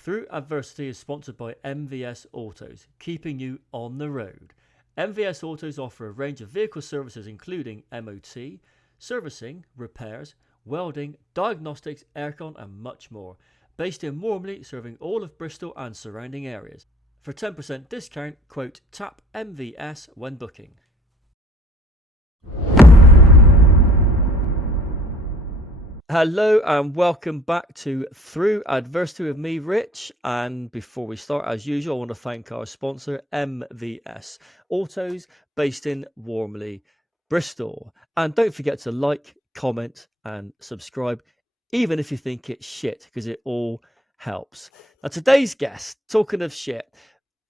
Through Adversity is sponsored by MVS Autos, keeping you on the road. MVS Autos offer a range of vehicle services including MOT, servicing, repairs, welding, diagnostics, aircon and much more. Based in Wormley, serving all of Bristol and surrounding areas. For 10% discount, quote TAP MVS when booking. Hello and welcome back to Through Adversity with me, Rich. And before we start, as usual, I want to thank our sponsor, MVS Autos, based in Wormley, Bristol. And don't forget to like, comment, and subscribe, even if you think it's shit, because it all helps. Now, today's guest, talking of shit,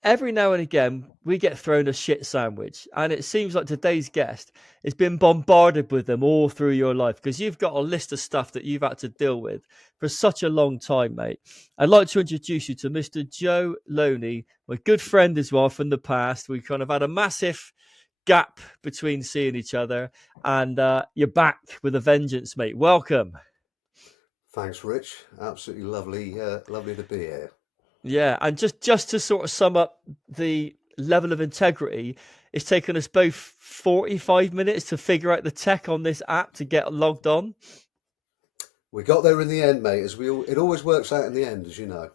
every now and again we get thrown a shit sandwich, and it seems like today's guest has been bombarded with them all through your life because you've got a list of stuff that you've had to deal with for such a long time, mate. I'd like to introduce you to Mr. Joe Loney, my good friend as well from the past. We kind of had a massive gap between seeing each other, and you're back with a vengeance, mate. Welcome. Thanks, Rich. Absolutely lovely, lovely to be here. Yeah, and just to sort of sum up the level of integrity, it's taken us both 45 minutes to figure out the tech on this app to get logged on. We got there in the end, mate. It always works out in the end, as you know.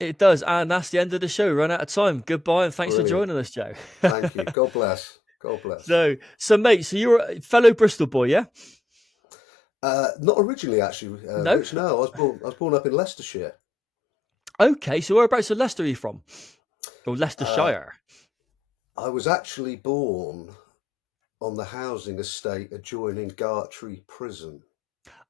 It does, and that's the end of the show. Run out of time. Goodbye, and thanks for Brilliant. joining us, Joe. Thank you. God bless. God bless. So mate, so you're a fellow Bristol boy, yeah? Not originally, actually, No? Rich. No, I was born up in Leicestershire. Okay, so whereabouts in Leicester are you from? Or Uh, Leicestershire? I was actually born on the housing estate adjoining Gartree Prison.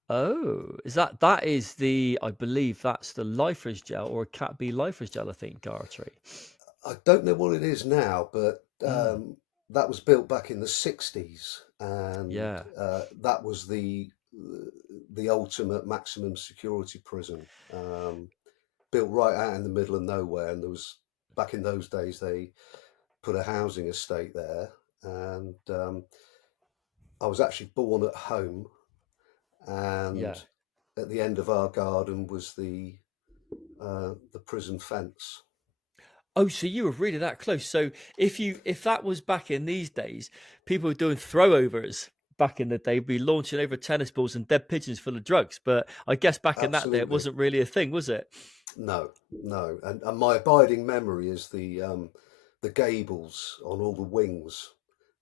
Oh, that is the, I believe that's the Lifers Gel or Cat B Lifers Gel, I think, Gartree. I don't know what it is now, but Mm, that was built back in the '60s, and yeah. that was the ultimate maximum security prison, built right out in the middle of nowhere. And there was back in those days they put a housing estate there, and I was actually born at home, and Yeah. at the end of our garden was the prison fence. Oh, so you were really that close. So if that was back in these days, people were doing throwovers back in the day, be launching over tennis balls and dead pigeons full of drugs. But I guess back in that day, it Absolutely. wasn't really a thing, was it? No, no, and my abiding memory is the gables on all the wings.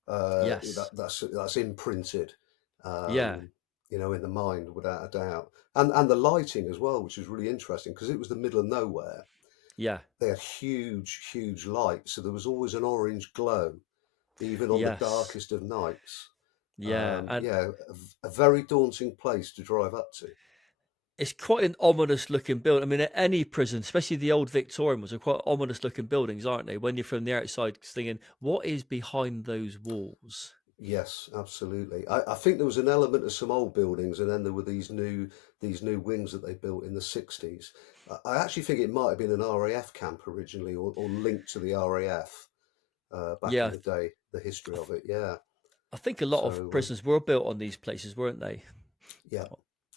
Yes. That's imprinted, Yeah. um, in the mind without a doubt. And the lighting as well, which is really interesting because it was the middle of nowhere. Yeah. They had huge, huge lights, so there was always an orange glow, even on the Yes. darkest of nights. Yeah. And Yeah, a very daunting place to drive up to. it's quite an ominous looking building. I mean, at any prison, especially the old Victorian ones, are quite ominous looking buildings, aren't they? When you're from the outside thinking, what is behind those walls? Yes, absolutely. I think there was an element of some old buildings, and then there were these new wings that they built in the '60s. I actually think it might have been an RAF camp originally, or linked to the RAF back in Yeah. the day. The history of it, yeah. I think a lot of So prisons were built on these places, weren't they? yeah,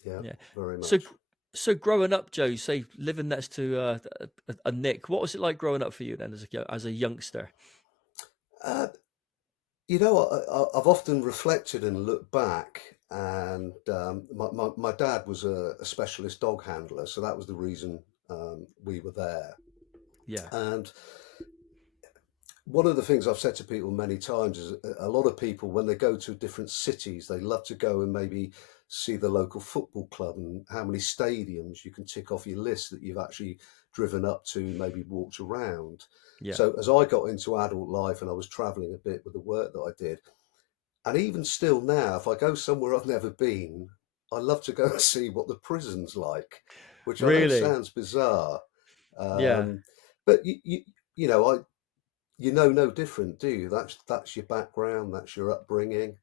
yeah, Yeah. very So, much. so growing up, Joe, say living next to a Nick, what was it like growing up for you then as a youngster? Uh, I've often reflected and looked back, and my dad was a specialist dog handler, so that was the reason we were there. Yeah. And one of the things I've said to people many times is a lot of people, when they go to different cities, they love to go and maybe see the local football club and how many stadiums you can tick off your list that you've actually driven up to, maybe walked around. Yeah. So as I got into adult life and I was traveling a bit with the work that I did, and even still now, if I go somewhere I've never been, I love to go and see what the prison's like, which I know Really? sounds bizarre. Yeah. Um, but you know, I you know no different, do you? That's your background, that's your upbringing.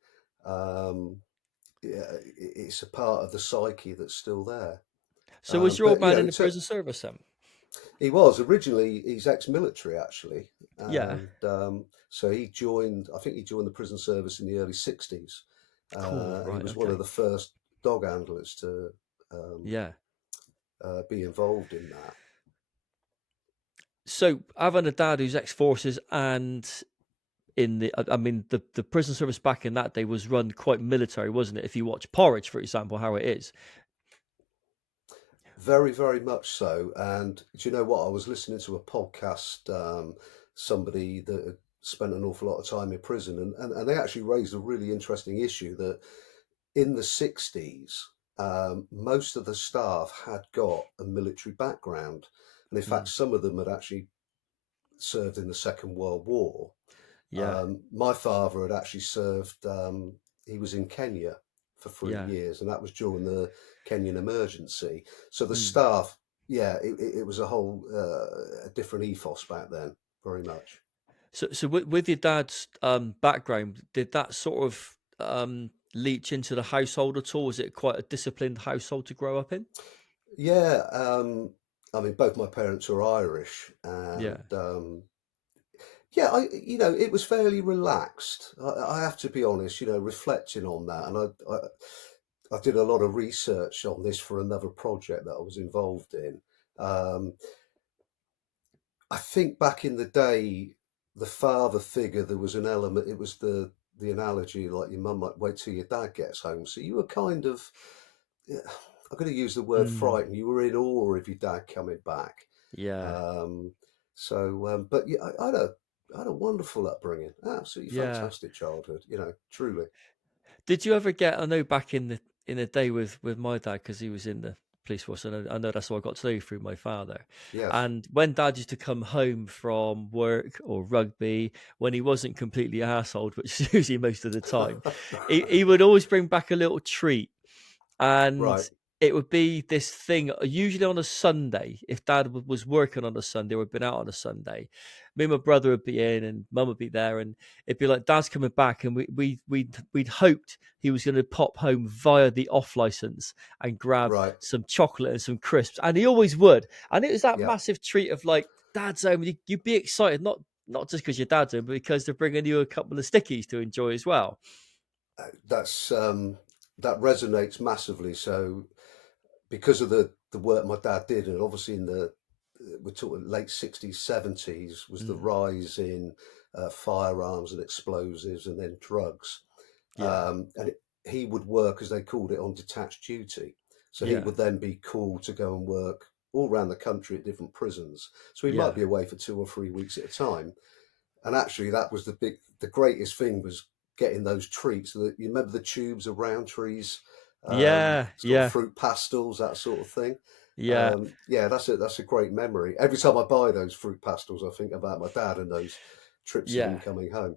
Um, yeah, it's a part of the psyche that's still there. So was your old But man in the prison service then? he was originally he's ex-military actually, Yeah. and so he joined. I think he joined the prison service in the early '60s. Cool. He Right. was one of Okay. the first dog handlers to um, Yeah. be involved in that. So having a dad who's ex-forces and in the, I mean, the prison service back in that day was run quite military, wasn't it? If you watch Porridge, for example, how it is. Very, very much so. And do you know what? I was listening to a podcast, somebody that had spent an awful lot of time in prison, and they actually raised a really interesting issue that in the 60s, most of the staff had got a military background. And in fact, Mm, some of them had actually served in the Second World War. yeah, My father had actually served, he was in Kenya for three yeah. years, and that was during the Kenyan emergency. So the Mm. staff, yeah, it was a whole a different ethos back then, very much. So with your dad's background, did that sort of leach into the household at all? Was it quite a disciplined household to grow up in? Yeah, I mean, both my parents are Irish, Yeah. and yeah, it was fairly relaxed. I have to be honest, reflecting on that, and I did a lot of research on this for another project that I was involved in. Um, I think back in the day, the father figure, there was an element. It was the analogy, like your mum might wait till your dad gets home. So you were kind of, yeah, I'm going to use the word Mm, frightened. You were in awe of your dad coming back. yeah. Um, but yeah, I had a wonderful upbringing, absolutely Yeah. fantastic childhood. Truly, Did you ever get? I know back in the day with my dad because he was in the police force. I know that's what I got to know through my father. yes, And when Dad used to come home from work or rugby, when he wasn't completely assholed, which is usually most of the time, he would always bring back a little treat, and right, it would be this thing usually on a Sunday. If Dad was working on a Sunday or had been out on a Sunday, me and my brother would be in and Mum would be there, and it'd be like Dad's coming back, and we'd hoped he was going to pop home via the off license and grab right, some chocolate and some crisps, and he always would. And it was that yeah. massive treat of like Dad's home. You'd be excited, not just because your dad's home, but because they're bringing you a couple of stickies to enjoy as well. That's that resonates massively. So because of the work my dad did, and obviously in the we're talking late 60s, 70s, was the Mm, rise in firearms and explosives, and then drugs. yeah, And he would work, as they called it, on detached duty. So he yeah, would then be called to go and work all around the country at different prisons. So he might yeah, be away for 2 or 3 weeks at a time. And actually, that was the greatest thing was getting those treats. You remember the tubes of round trees, yeah, sort of yeah, fruit pastels, that sort of thing. yeah, Yeah, that's a great memory. Every time I buy those fruit pastels, I think about my dad and those trips of him yeah. coming home.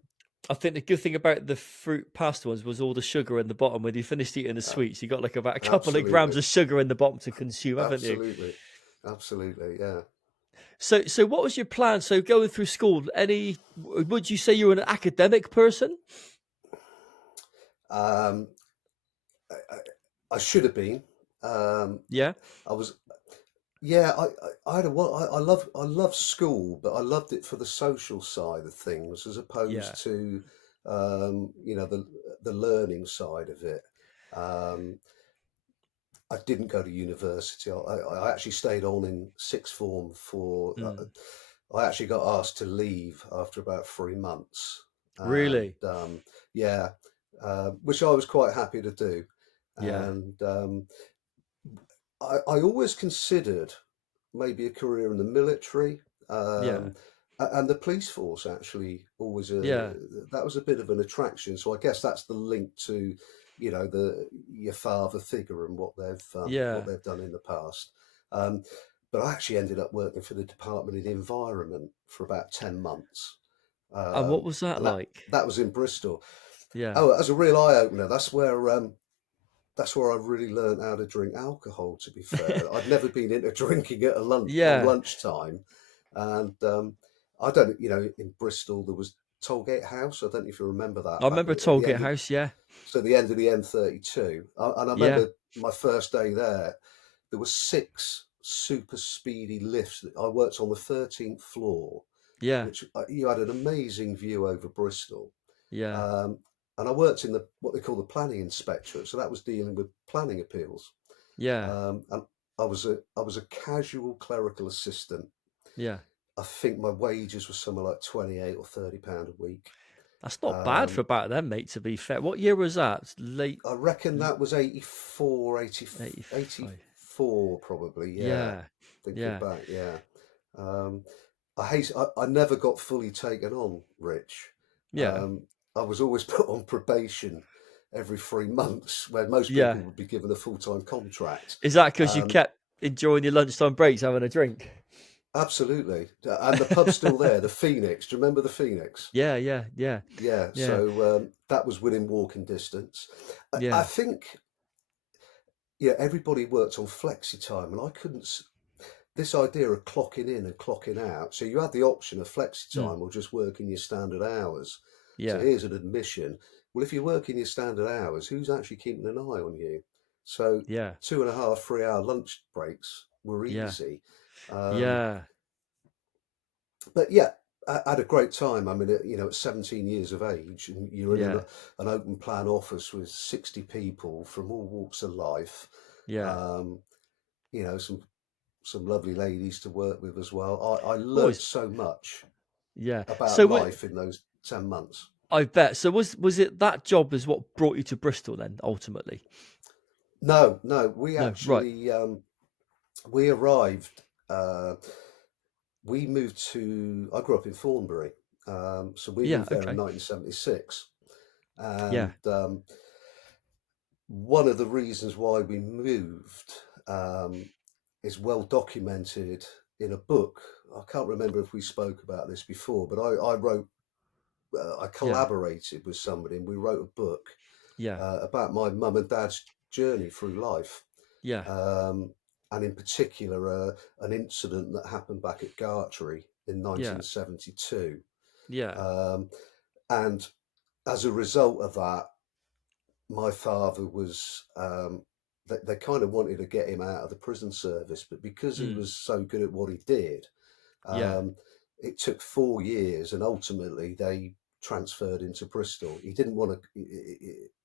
I think the good thing about the fruit pasta ones was all the sugar in the bottom. When you finished eating the Uh, sweets, you got like about a couple of grams absolutely, of sugar in the bottom to consume, haven't you? absolutely, absolutely. Yeah. So what was your plan? So going through school, would you say you were an academic person? Um, I, I, I should have been. Um, Yeah, I was. Yeah, I had a well, I love school, but I loved it for the social side of things as yeah, opposed to the learning side of it. Um, I didn't go to university. I actually stayed on in sixth form for. mm, I actually got asked to leave after about 3 months, and really, yeah, which I was quite happy to do. yeah, And I always considered maybe a career in the military, yeah, and the police force actually always yeah, that was a bit of an attraction. So I guess that's the link to, the your father figure and what yeah. they've done in the past. Um, but I actually ended up working for the Department of the Environment for about 10 months, And what was that and that like? that was in Bristol. Yeah, Oh, that was a real eye opener. That's where I really learned how to drink alcohol, to be fair. I'd never been into drinking at a lunch on yeah. lunchtime. And I don't, in Bristol there was Tollgate House. I don't know if you remember I that back remember at the Tollgate end of House. Yeah, the end of the M32. And I yeah, remember my first day there, there were six super speedy lifts. I worked on the 13th floor, yeah, which you had an amazing view over Bristol. yeah, Um, and I worked in the what they call the planning inspectorate, so that was dealing with planning appeals. yeah, And I was a casual clerical assistant. yeah, I think my wages were somewhere like 28 or £30 a week. That's not bad Um, for back then, mate, to be fair. What year was that? Late I reckon that was 84, 85. 84 probably. Yeah, Yeah. thinking Yeah. back, yeah. Um, I never got fully taken on, Rich. Yeah. Um, I was always put on probation every 3 months, where most Yeah. people would be given a full-time contract. Is that because you Um, kept enjoying your lunchtime breaks having a drink? Absolutely. And the pub's still there, the Phoenix. Do you remember the Phoenix? Yeah. Yeah. Yeah. Yeah, Yeah. so that was within walking distance. I Yeah. think, yeah, everybody worked on flexi time, and this idea of clocking in and clocking out. So you had the option of flexi Mm. time or just working your standard hours. So Yeah. here's an admission. Well, if you're working your standard hours, who's actually keeping an eye on you? So Yeah. 2.5, 3 hour lunch breaks were Yeah. easy. Um, Yeah. but yeah, I had a great time. I mean, at 17 years of age, and you're in Yeah. an open plan office with 60 people from all walks of life. Yeah. Um, some lovely ladies to work with as well. I learnt Always. so much Yeah. about So life in those 10 months. I bet. So was it that job is what brought you to Bristol then ultimately? No, no, No. Right. we arrived. We moved to. I grew up in Thornbury, so we Yeah. moved there in Okay. 1976, Yeah. and one of the reasons why we moved um, is well documented in a book. I can't remember if we spoke about this before, but I Yeah. collaborated with somebody and we wrote a book Yeah. about my mum and dad's journey through life. Yeah. Um, and in particular, an incident that happened back at Gartree in Yeah. 1972. Yeah. Um, and as a result of that, my father was they kind of wanted to get him out of the prison service, but because he Mm. was so good at what he did, Yeah. um, it took 4 years, and ultimately they transferred into Bristol. He didn't want to.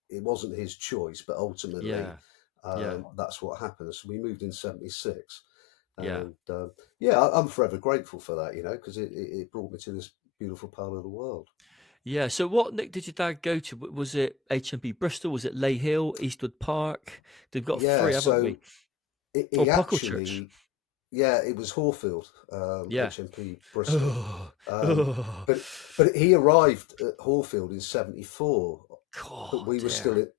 It wasn't his choice, but ultimately Yeah. Yeah. that's what happened. So we moved in '76, Yeah. and yeah, I'm forever grateful for that. Because it brought me to this beautiful part of the world. Yeah. So what Nick did your dad go to? Was it HMP Bristol? Was it Ley Hill, Eastwood Park? They've got Yeah, three, haven't we? so Or he Pucklechurch? actually. Yeah, it was Horfield, Yeah. HMP Bristol. Oh. Um, Oh. but he arrived at Horfield in '74, but God, dear.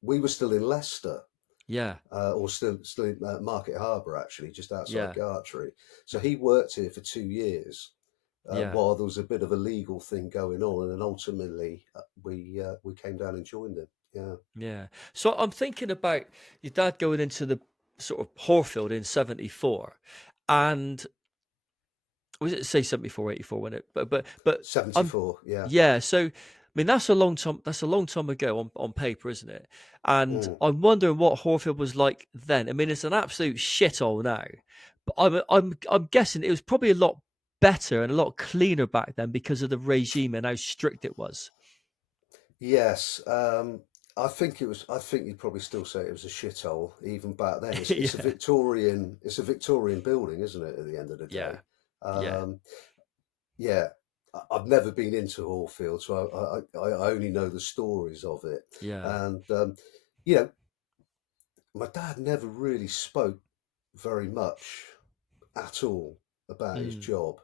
we were still in Leicester, Yeah. or still in Market Harbour, actually, just outside Yeah. Gartree. So he worked here for 2 years Yeah. while there was a bit of a legal thing going on, and then ultimately we came down and joined him. Yeah, Yeah. So I'm thinking about your dad going into the sort of Horfield in 74, and was it say 74, 84 when it but I'm '74. Yeah. yeah, so I mean that's a long time ago on paper, isn't it? And Mm. I'm wondering what Horfield was like then. I mean it's an absolute shithole now. But I'm guessing it was probably a lot better and a lot cleaner back then because of the regime and how strict it was. Yes, I think it was. I think you'd probably still say it was a shithole even back then. It's a Yeah. Victorian building, isn't it? At the end of the Yeah. day, Yeah. um, yeah. I've never been into Hallfield, so I only know the stories of it. Yeah. And you know, my dad never really spoke very much at all about his Mm. job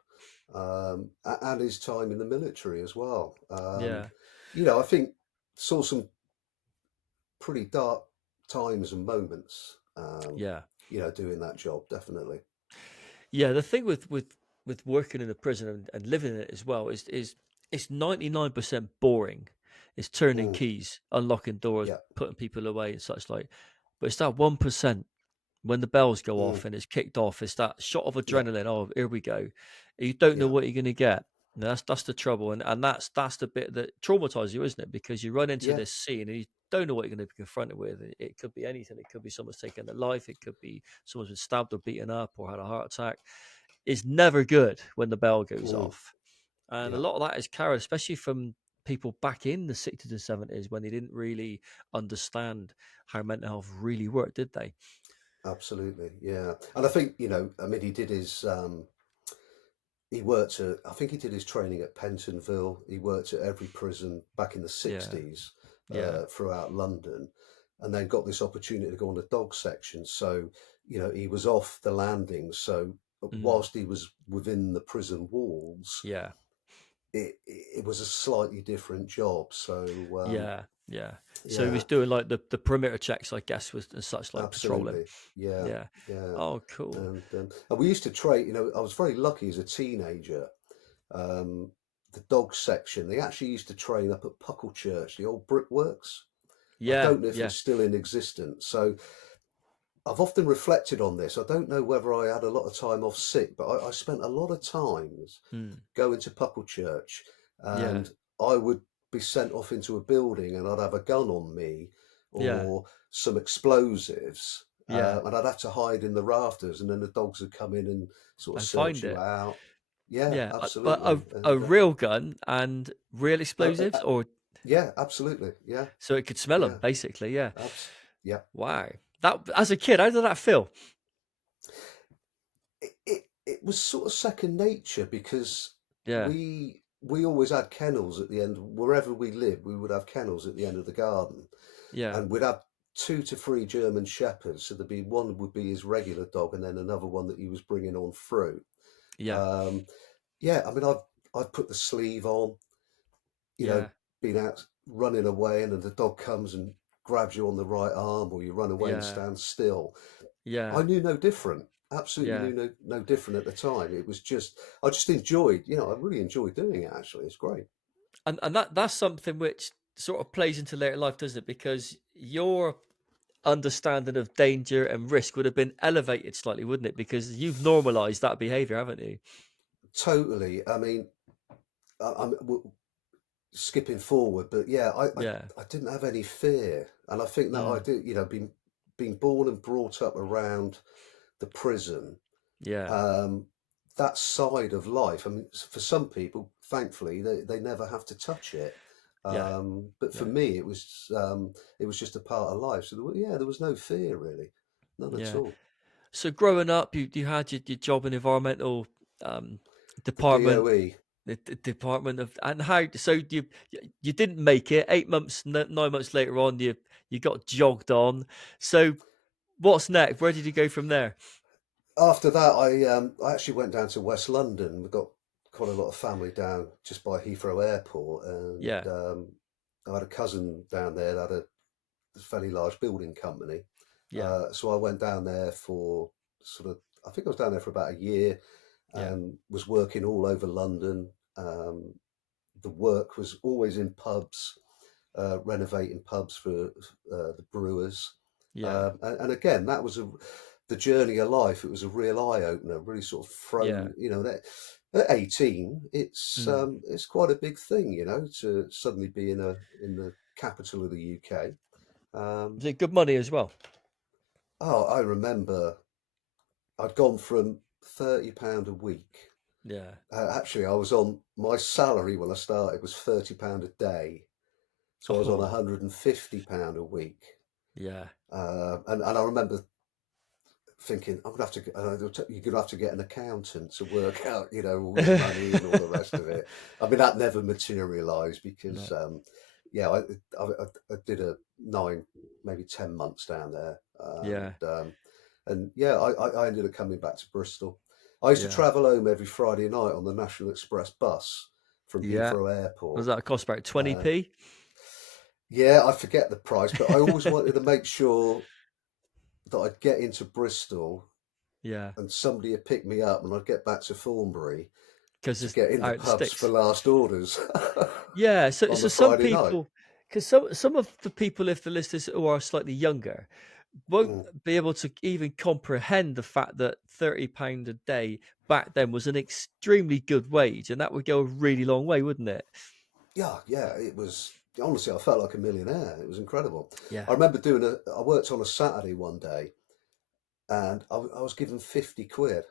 and his time in the military as well. Yeah. I think saw some pretty dark times and moments, Yeah. doing that job, definitely. Yeah, the thing with working in a prison and living in it as well is it's 99% boring. It's turning Mm, keys, unlocking doors, yeah. putting people away and such like. But it's that 1% when the bells go Mm, off and it's kicked off. It's that shot of yeah. adrenaline. Oh, here we go. You don't know Yeah. what you're going to get. And that's the trouble, and that's the bit that traumatizes you, isn't it? Because you run into Yeah. this scene and you don't know what you're going to be confronted with. It could be anything. It could be someone's taken their life. It could be someone's been stabbed or beaten up or had a heart attack. Is never good when the bell goes Mm, off. And a yeah. lot of that is carried, especially from people back in the 60s and 70s when they didn't really understand how mental health really worked, did they? Absolutely. Yeah. And I think, I mean, he did he worked at, I think he did his training at Pentonville. He worked at every prison back in the Yeah. 60s Yeah. throughout London, and then got this opportunity to go on the dog section. So, he was off the landing. So, Mm. whilst he was within the prison walls, Yeah. it was a slightly different job. So, Yeah. Yeah. So he was yeah, doing like the perimeter checks, I guess, was and such, like patrolling. absolutely. Yeah, Yeah. yeah. Oh, cool. And we used to trade, I was very lucky as a teenager. Um, the dog section, they actually used to train up at Pucklechurch, the old brickworks. I Yeah. don't know if Yeah. it's still in existence. So I've often reflected on this. I don't know whether I had a lot of time off sick, but I spent a lot of times Mm. going to Pucklechurch, Yeah. and I would be sent off into a building and I'd have a gun on me Yeah. or some explosives. Yeah. And I'd have to hide in the rafters, and then the dogs would come in and sort of And search find you it. out. Yeah, Yeah. But absolutely. a And real gun and real uh, explosives, uh, or yeah, absolutely. Yeah, so it could smell them, yeah, basically. Yeah. yeah. Wow. That as a kid, how did that feel? It was sort of second nature because Yeah. we always had kennels at the end wherever we lived. We would have kennels at the end of the garden, Yeah. and we'd have 2 to 3 German shepherds. So there'd be one would be his regular dog, and then another one that he was bringing on through. Yeah. Um, yeah, I mean, I've put the sleeve on, you know, Yeah. been out running away, and then the dog comes and grabs you on the right arm, or you run away and Yeah. stand still. I Yeah. knew no different. Absolutely Yeah. knew no different at the time. It was just I just enjoyed, I really enjoyed doing it actually. It's great. And that's something which sort of plays into later life, doesn't it? Because your understanding of danger and risk would have been elevated slightly, wouldn't it? Because you've normalized that behavior, haven't you? Totally. I mean, skipping forward, but yeah, Yeah. I didn't have any fear, and I think that I Mm. did. Being born and brought up around the prison, Yeah. um, that side of life. I mean, for some people, thankfully, they never have to touch it. Yeah. But for Yeah. me, it was just a part of life. So there was no fear really, none at Yeah. all. So growing up, you had your job in environmental um, The department, DOE. the department of, and how, so you didn't make it 8 months, 9 months later on, you got jogged on. So what's next? Where did you go from there? After that, I actually went down to West London. We've got quite a lot of family down just by Heathrow Airport, and Yeah. I had a cousin down there that had a fairly large building company. Yeah. So I went down there for sort of, I think I was down there for about a year Yeah. and was working all over London. Um, the work was always in pubs, renovating pubs for the brewers. Yeah. And again, that was the journey of life. It was a real eye opener, really sort of Yeah. thrown, at 18, Mm. it's quite a big thing, to suddenly be in the capital of the UK. Um, Was it good money as well? I remember I'd gone from £30 a week. Yeah. Actually, I was on my salary when I started was £30 a day, so I was on Oh, £150 a week. yeah. And I remember thinking, you're gonna have to get an accountant to work out, all your money and all the rest of it. I mean, that never materialised because, No. yeah, I did a 9, maybe 10 months down there, Yeah. and yeah, I ended up coming back to Bristol. I used to Yeah. travel home every Friday night on the National Express bus from Yeah. Heathrow Was Airport. that cost about Uh, 20p? yeah, I forget the price, but I always wanted to make sure that I'd get into Bristol Yeah. and somebody would pick me up and I'd get back to Thornbury Because to it's get in the out in the pubs for sticks. last orders Yeah. So on the some Friday night. people, because some of the people, if the listeners who are slightly younger, won't Mm. be able to even comprehend the fact that £30 a day back then was an extremely good wage, and that would go a really long way, wouldn't it? Yeah, yeah, it was honestly, I felt like a millionaire. It was incredible. Yeah. I remember I worked on a Saturday one day and I was given 50 quid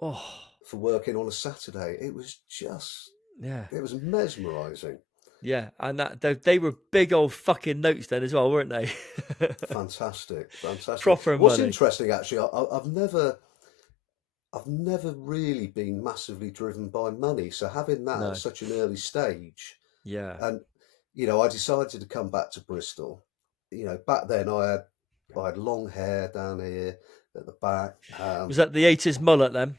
Oh, for working on a Saturday. yeah. It was mesmerizing. Yeah, and that they were big old fucking notes then as well, weren't they? Fantastic, fantastic. Proper What's money. interesting, actually, I've never. I've never really been massively driven by money. So having that at No. such an early stage, Yeah. and I decided to come back to Bristol. Back then I had long hair down here at the back. Was that the 80s mullet then?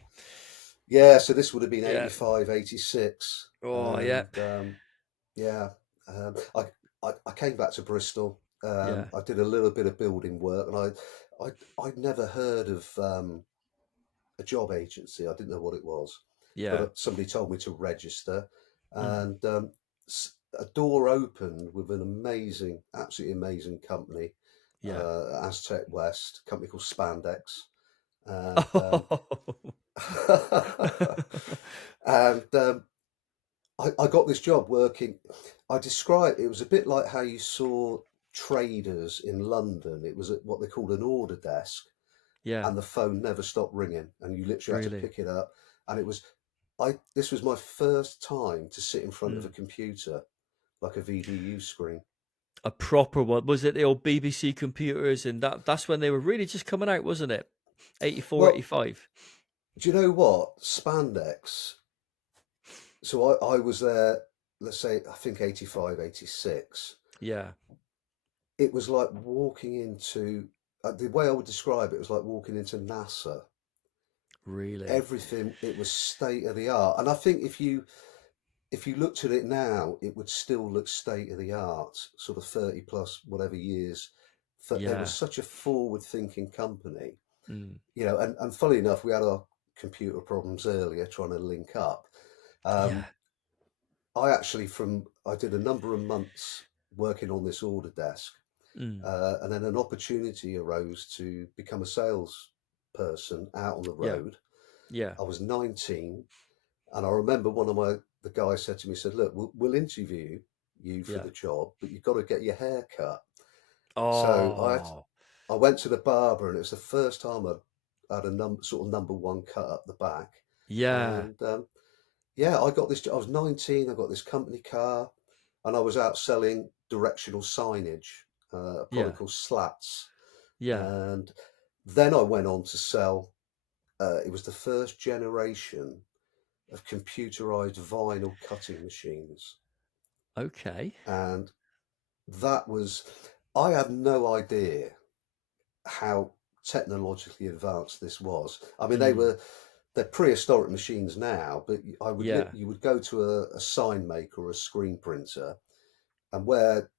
Yeah, so this would have been Yeah. 85, 86, Oh, yeah. and yeah, I came back to Bristol. Yeah. I did a little bit of building work, and I'd never heard of a job agency. I didn't know what it was, but Yeah. somebody told me to register, Mm. and a door opened with an amazing, absolutely amazing company, Yeah. Aztec West, a company called Spandex, and Oh. and I got this job working. I describe it was a bit like how you saw traders in London. It was at what they called an order desk, Yeah. and the phone never stopped ringing, and you literally had to Really? pick it up. And it was I this was my first time to sit in front of a Mm. computer, like a VDU screen. A proper one. Was it the old BBC computers? And that's when they were really just coming out, wasn't it? 84, Well, 85. do you know what? Spandex. So I was there, let's say, I think 85, 86. Yeah. It was like walking into, the way I would describe it was like walking into NASA. Really? Everything, it was state of the art. And I think if you looked at it now, it would still look state of the art, sort of 30 plus whatever years. They were Yeah. such a forward thinking company, Mm. and funny enough, we had our computer problems earlier trying to link up. Yeah. Um, I did a number of months working on this order desk, Mm. and then an opportunity arose to become a salesperson out on the Yeah. road. Yeah. I was 19, and I remember the guys said to me, said, "Look, we'll interview you for Yeah. the job, but you've got to get your hair cut." So Oh. I went to the barber, and it was the first time I'd had a sort of number one cut up the back, Yeah. and yeah, I got this. I was 19. I got this company car, and I was out selling directional signage, a Yeah. product called Slats, Yeah. and then I went on to sell. It was the first generation of computerized vinyl cutting machines, Okay. and that was. I had no idea how technologically advanced this was. I mean, Mm. they're prehistoric machines now, but Yeah. you would go to a sign maker or a screen printer, and where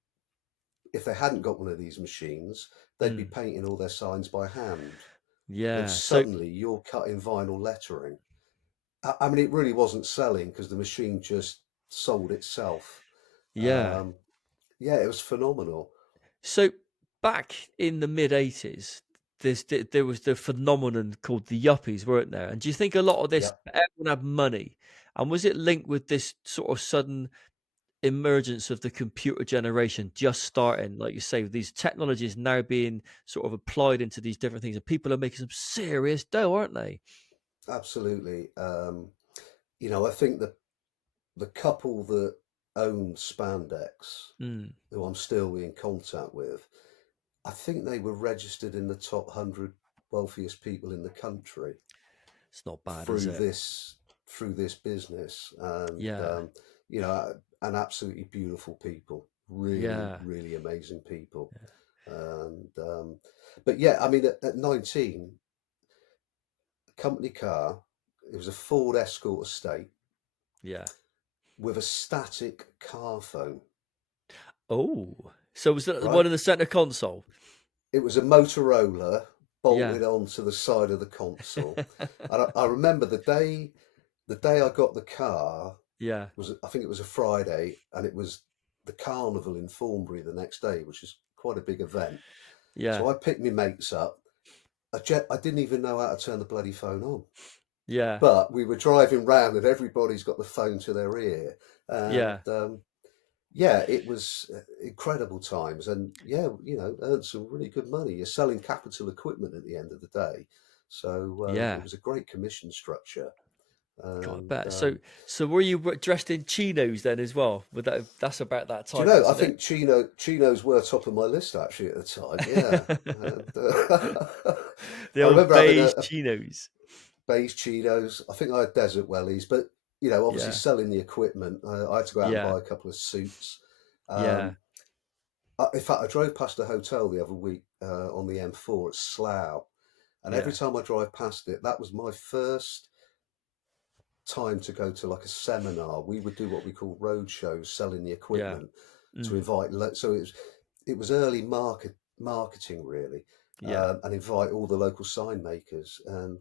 if they hadn't got one of these machines, they'd be Mm. painting all their signs by hand. And Yeah. So, suddenly you're cutting vinyl lettering. I mean, it really wasn't selling because the machine just sold itself. yeah. Um, yeah, it was phenomenal. So back in the mid 80s, there was the phenomenon called the yuppies, weren't there? And do you think a lot of this, Yeah, everyone had money? And was it linked with this sort of sudden emergence of the computer generation just starting, like you say, with these technologies now being sort of applied into these different things, and people are making some serious dough, aren't they? absolutely. I think the couple that owned Spandex, Mm, who I'm still in contact with, I think they were registered in the top 100 wealthiest people in the country it's not bad, is through it? this through this business, and Yeah, you know and absolutely beautiful people, really yeah, really amazing people, and but yeah, I mean at 19, company car, it was a Ford Escort estate yeah. with a static car phone, Oh, so was that the one right? in the center console? It was a Motorola Yeah, bolted onto the side of the console, and I remember the day I got the car yeah, was, I think it was a Friday, and it was the carnival in Thornbury the next day, which is quite a big event. yeah, So I picked my mates up. I didn't even know how to turn the bloody phone on, yeah, but we were driving round, and everybody's got the phone to their ear, and yeah, yeah, it was incredible times, and yeah, earned some really good money. You're selling capital equipment at the end of the day, so it yeah. was a great commission structure, God, I and bet. So were you dressed in chinos then as well? Would that's about that do you time, know? I wasn't it? think chinos were top of my list actually at the time. Yeah, and The I old remember having beige chinos. beige Cheetos. I think I had desert wellies, but obviously Yeah. selling the equipment, I had to go out and Yeah. buy a couple of suits. Yeah. Um, in fact, I drove past a hotel the other week on the M4 at Slough, and every Yeah. time I drive past it, that was my first time to go to like a seminar. We would do what we call road shows, selling the Yeah. equipment to Mm. invite. So it was early marketing really, Yeah. and invite all the local sign makers. And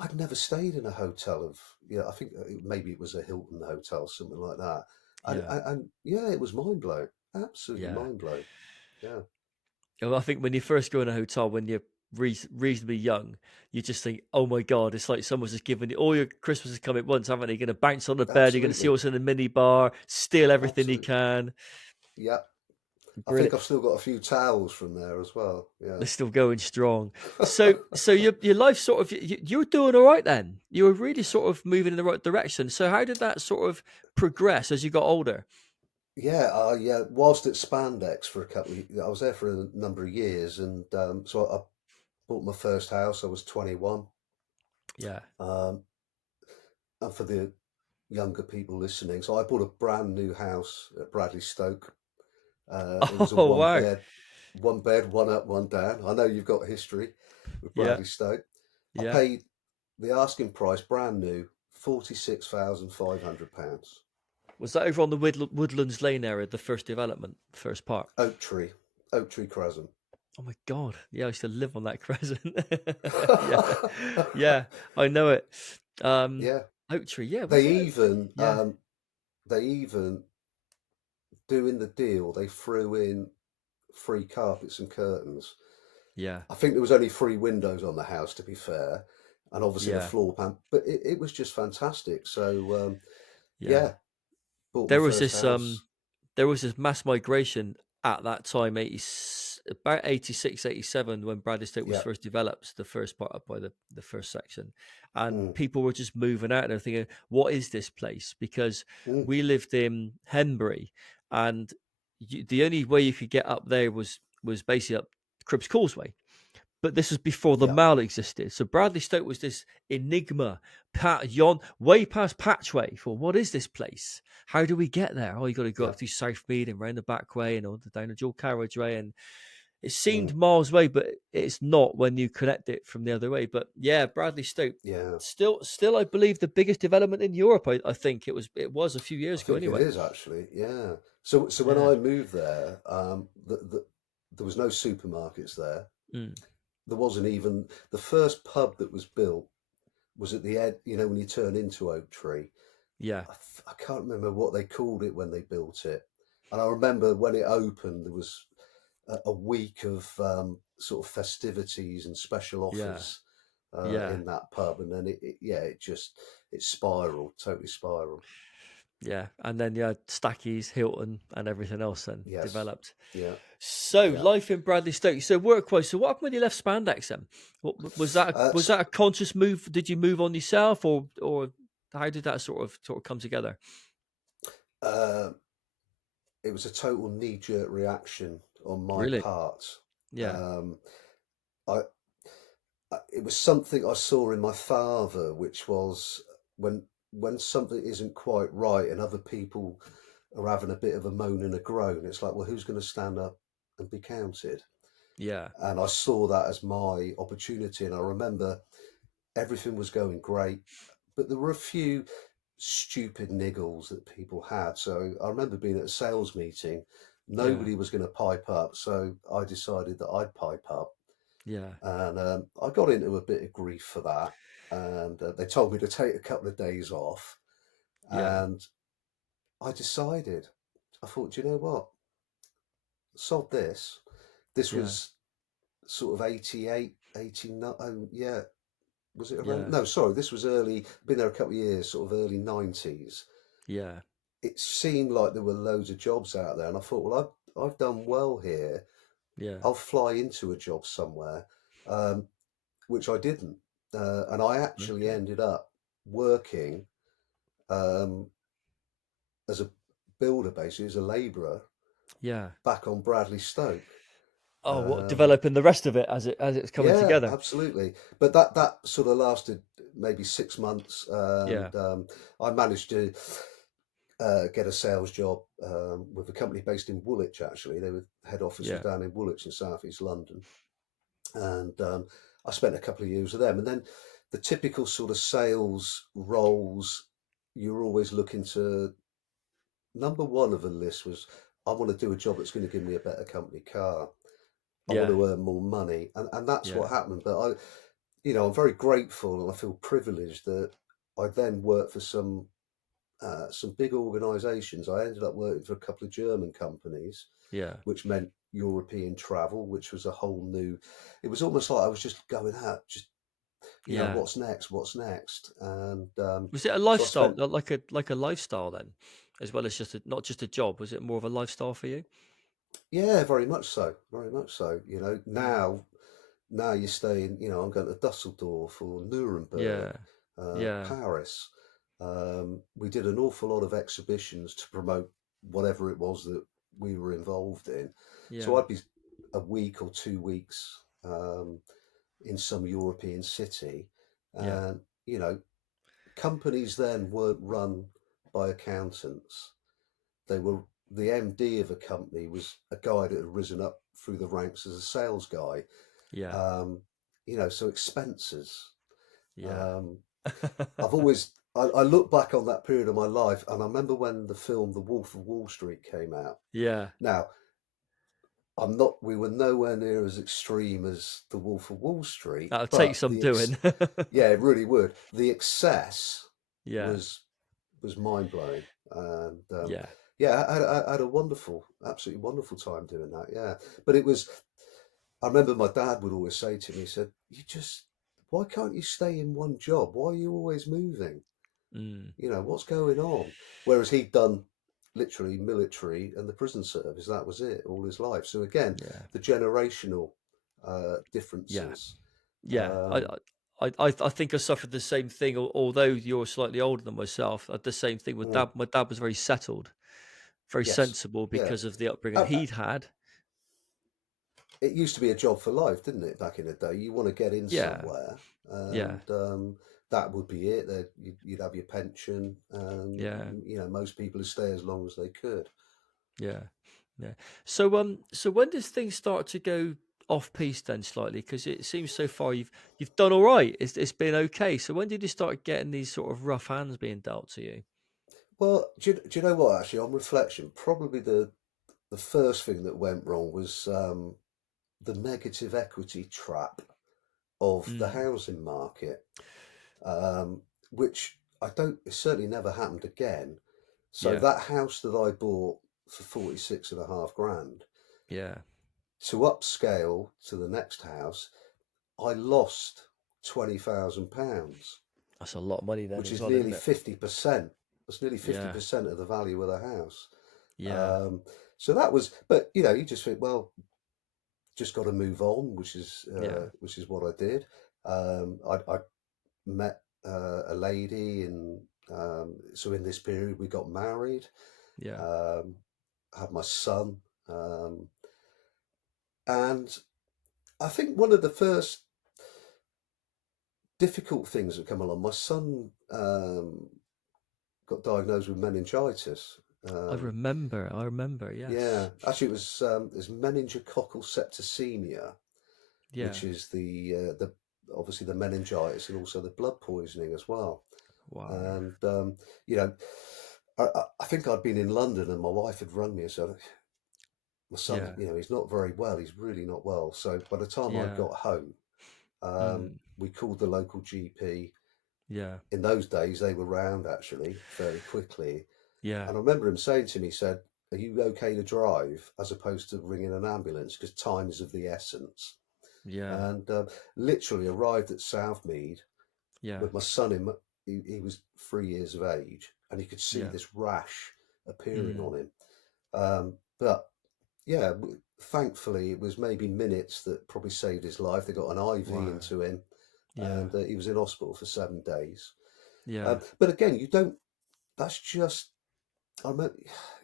I'd never stayed in a hotel of I think maybe it was a Hilton hotel, something like that. And Yeah. and yeah, it was mind blowing, absolutely Yeah. mind blowing. Yeah, Well, I think when you first go in a hotel when you're reasonably young, you just think, "Oh my god!" It's like someone's just given you all your Christmas has come at once, haven't they? You're going to bounce on the bed. You're going to see absolutely, what's in the mini bar, steal everything you absolutely. can. Yeah, I think Brilliant. I've still got a few towels from there as well. Yeah. They're still going strong. So your life sort of you were doing all right then. You were really sort of moving in the right direction. So how did that sort of progress as you got older? Yeah, I whilst at Spandex for a couple of, I was there for a number of years, and so I bought my first house. I was 21. Yeah. Um, and for the younger people listening, so I bought a brand new house at Bradley Stoke. It was a Oh wow. one bed, one up, one down. I know you've got history with Yeah. Bradley Stoke. I Yeah. paid the asking price, brand new, £46,500. Was that over on the Woodlands Lane area, the first development, first part? Oak Tree, Oak Tree Crescent. Oh my god! Yeah, I used to live on that crescent. Yeah, yeah, I know it. Um, Yeah, Oak Tree. Yeah, was they it? even Yeah, they even doing the deal. They threw in free carpets and curtains. yeah, I think there was only three windows on the house, to be fair, and obviously the yeah, floor pan. But it was just fantastic. So yeah. yeah, bought my There was first this house. there was this mass migration at that time, about 86, 87, when Bradley Stoke was Yeah. first developed, the first part up by the first section, and Mm, people were just moving out and they're thinking, what is this place? Because mm, we lived in Henbury, and the only way you could get up there was basically up Cribbs Causeway. But this was before the yeah. Mall existed. So Bradley Stoke was this enigma, way past Patchway. For what is this place? How do we get there? Oh, you got to go Yeah. up through Southmead and round the back way and down the dual carriageway. And it seemed Mm, miles away, but it's not when you connect it from the other way. But yeah, Bradley Stoke, yeah. still, I believe the biggest development in Europe. I think it was a few I years ago think it anyway. is actually. Yeah. So when Yeah, I moved there, there was no supermarkets there. mm, There wasn't even the first pub that was built was at the end. When you turn into Oak Tree. yeah, I can't remember what they called it when they built it. And I remember when it opened, there was a week of sort of festivities and special yeah, offers yeah. in that pub, and then it spiraled, totally spiraled. Yeah, and then yeah, Stackies, Hilton, and everything else then Yes, developed. yeah, So yeah. life in Bradley Stoke. So work-wise, so what happened when you left Spandex then? What was that? Uh, Was s- that a conscious move? Did you move on yourself, or how did that sort of come together? uh, it was a total knee-jerk reaction on my Really? part. Yeah, Um, I, it was something I saw in my father, which was when when something isn't quite right and other people are having a bit of a moan and a groan. It's like, well, who's going to stand up and be counted? yeah, And I saw that as my opportunity. And I remember everything was going great, but there were a few stupid niggles that people had. So I remember being at a sales meeting, yeah, nobody was going to pipe up. So I decided that I'd pipe up. yeah, And I got into a bit of grief for that. And they told me to take a couple of days off. yeah, And I decided, I thought, "Do you know what? Sod this." This yeah, was sort of 88, 89. Oh, yeah. Was it around? yeah, No, sorry. This was early, been there a couple of years, sort of early 90s. yeah, It seemed like there were loads of jobs out there. And I thought, well, I've done well here. yeah. I'll fly into a job somewhere, um, which I didn't. And I actually Okay. ended up working um, as a builder, basically, as a labourer Yeah, back on Bradley Stoke. Oh, what Um, developing the rest of it as it's coming yeah, together. absolutely. But that sort of lasted maybe 6 months, Yeah, and I managed to get a sales job with a company based in Woolwich. Actually, they were head office was yeah, down in Woolwich in South East London, and I spent a couple of years with them. And then the typical sort of sales roles, you're always looking to. Number one of the list was I want to do a job that's going to give me a better company car. I want yeah, to earn more money, and that's yeah, what happened. But I'm very grateful and I feel privileged that I then worked for some big organisations. I ended up working for a couple of German companies, yeah, which meant European travel, which was a whole new. It was almost like I was just going out, just yeah. what's next, what's next, and Was it a so I lifestyle, spent. like a lifestyle then, as well as just not just a job? Was it more of a lifestyle for you? Yeah, very much so, very much so. Mm. Now you're staying. I'm going to Dusseldorf or Nuremberg, Yeah, yeah, Paris. We did an awful lot of exhibitions to promote whatever it was that we were involved in. So yeah, I'd be a week or 2 weeks in some European city, yeah, and companies then weren't run by accountants. They were the MD of a company was a guy that had risen up through the ranks as a sales guy. yeah, Um, so expenses. yeah, Um, I've always I look back on that period of my life, and I remember when the film The Wolf of Wall Street came out. yeah. Now, I'm not. We were nowhere near as extreme as The Wolf of Wall Street, That'll take but some doing. yeah, it really would. The excess Yeah, was was mind blowing, and yeah. yeah, I had a wonderful, absolutely wonderful time doing that. Yeah, but it was. I remember my dad would always say to me, he said, "You just, why can't you stay in one job? Why are you always moving? Mm. What's going on?" Whereas he'd done literally military and the prison service. That was it all his life. So again, Yeah, the generational yeah, differences. yeah. Um, I think I suffered the same thing. Although you're slightly older than myself, I had the same thing with mm, dad. My dad was very settled, very yes, sensible yeah. because of the upbringing Uh, uh, he'd had. it used to be a job for life, didn't it? Back in the day, you want to get in Yeah, somewhere, yeah, and that would be it. That you'd have your pension, and yeah, most people would stay as long as they could. yeah, yeah. So when does things start to go off piece then slightly? Because it seems so far you've done all right. It's been okay. So when did you start getting these sort of rough hands being dealt to you? Well, do you know what? Actually, on reflection, probably the first thing that went wrong was the negative equity trap of the Mm. housing market, um, which it certainly never happened again. So Yeah, that house that I bought for 46 and a half grand, yeah. to upscale to the next house, I lost £20,000, That's a lot of money then which as is well, isn't nearly it? 50%. That's nearly Yeah, 50% of the value of the house. yeah, Um, so that was, but you just think, well, just got to move on, yeah, which is what I did. I met a lady, and so in this period we got married. yeah. Um, had my son, um, and I think one of the first difficult things that come along, my son got diagnosed with meningitis. Um, I remember, yeah, yes. actually, it's meningococcal septicemia, Yeah. which is the obviously the meningitis and also the blood poisoning as well. Wow. And you know, I think I'd been in London and my wife had rung me and said, "My son, Yeah. he's not very well. He's really not well." So by the time I Yeah. got home, Mm. we called the local GP. Yeah. In those days, they were round actually fairly quickly. Yeah. And I remember him saying to me, he said, "Are you okay to drive?" As opposed to ringing an ambulance because time is of the essence. Yeah. And literally arrived at Southmead Yeah. with my son in. He was 3 years of age, and you could see Yeah. this rash appearing Mm. on him. But yeah, thankfully it was maybe minutes that probably saved his life. They got an IV Wow. into him, Yeah. and he was in hospital for 7 days. Yeah. But again, you don't. That's just I mean,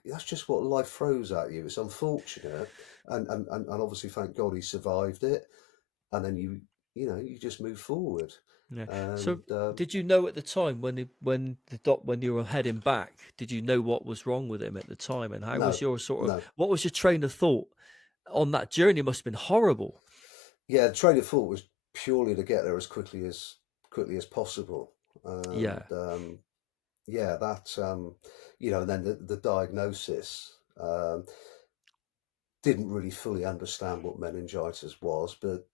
that's just what life throws at you. It's unfortunate, and obviously, thank God he survived it. And then you just move forward. Yeah. So, And did you know at the time when you were heading back, did you know what was wrong with him at the time, and how was no, your sort of no, what was your train of thought on that journey? It must have been horrible. yeah, the train of thought was purely to get there as quickly as possible. And Yeah. yeah, and then the diagnosis. Didn't really fully understand what meningitis was, but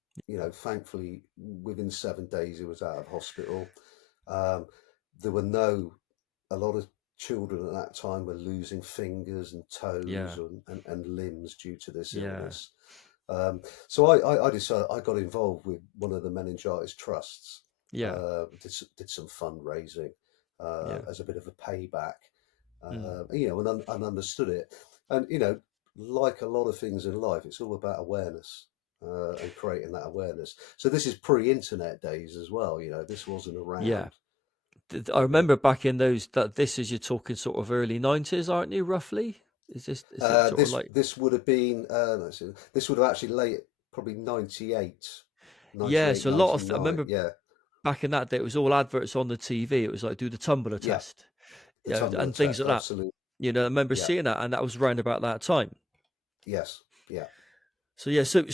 thankfully, within 7 days, he was out of hospital. Um, there were no, a lot of children at that time were losing fingers and toes Yeah. and limbs due to this Yeah. illness. So I decided I got involved with one of the meningitis trusts. Yeah. Did some fundraising Yeah. as a bit of a payback, Mm. and understood it. And like a lot of things in life, it's all about awareness and creating that awareness. So this is pre-internet days as well. This wasn't Yeah. around. I Uh, remember back in those that this is you're talking sort of early 90s, aren't you, roughly? Is it sort of this like this would have been let's see, this would have actually late probably 98, yeah, 98, so a lot of I 99. remember Yeah, back in that day it was all adverts on the TV. It was like do the tumbler yeah. test, The you know, tumbler and things test, like that. absolutely. I remember Yeah. seeing that, and that was around about that time. Yes. Yeah. So yeah, so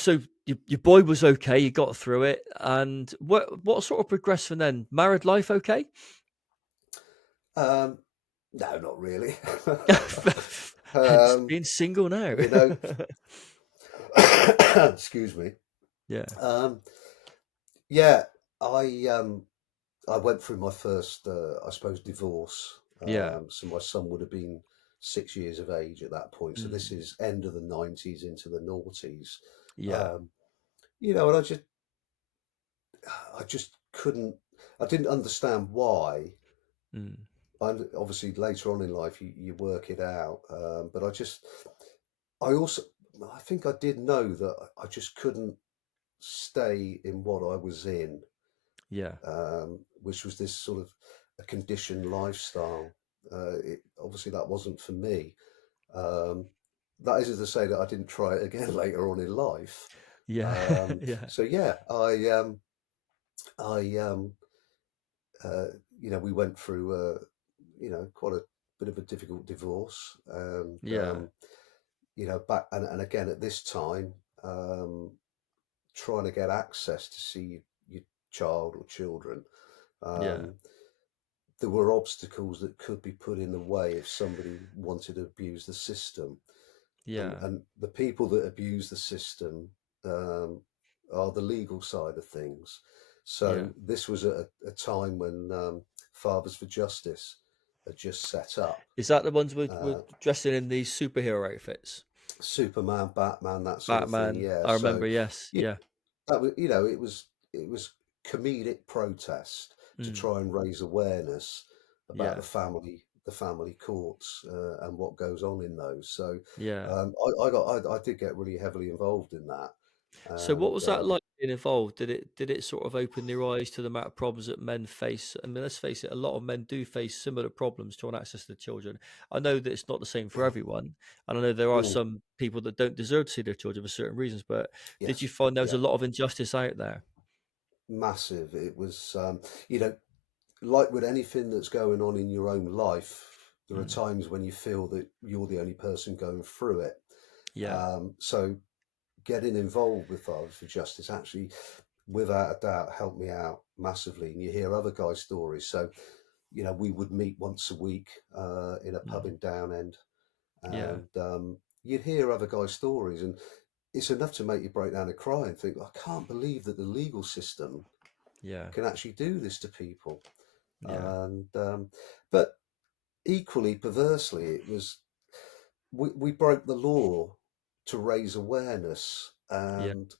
your boy was okay. You got through it, and what sort of progressed from then? Married life, okay? Um, no, not really. Hence um, being single now. you know, excuse me. Yeah, Um, yeah, I went through my first, I suppose, divorce. yeah, So my son would have been 6 years of age at that point. So this mm, is end of the '90s into the noughties. yeah, Um, and I just couldn't. I didn't understand why. mm, And obviously, later on in life, you work it out. But I also, I think I did know that I just couldn't stay in what I was in, yeah, which was this sort of a conditioned lifestyle. Obviously, that wasn't for me. Um, that isn't to say that I didn't try it again later on in life. yeah, Um, yeah, so yeah, I, uh, we went through, quite a bit of a difficult divorce, and yeah, back and again at this time, um, trying to get access to see your child or children. yeah, Um, there were obstacles that could be put in the way if somebody wanted to abuse the system, and yeah, and the people that abuse the system um, are the legal side of things. yeah. So this was a time when Fathers for Justice had just set up. Is that the ones with Uh, dressing in these superhero outfits? Superman, Batman, that sort of thing. Batman, Yeah. I So remember. Yes, yeah, yeah, that was it was comedic protest to mm, try and raise awareness about yeah, the family courts and what goes on in those. So yeah. I did get really heavily involved in that, So what and was that like being involved? Did it sort of open their eyes to the amount of problems that men face? I mean, let's face it, a lot of men do face similar problems trying to access to children. I know that it's not the same for everyone, and I know there are mm, some people that don't deserve to see their children for certain reasons. But did you yes, find there was yeah, a lot of injustice out there? massive. It was you know like with anything that's going on in your own life. There are Mm, times when you feel that you're the only person going through it. yeah, So getting involved with Fathers for Justice actually, without a doubt, helped me out massively. And you hear other guys' stories. So, we would meet once a week in a pub mm, in Downend, yeah, and you'd hear other guys' stories. And it's enough to make you break down and cry and think, I can't believe that the legal system yeah, can actually do this to people. yeah, And, but equally perversely, it was, we broke the law to raise awareness. yeah, And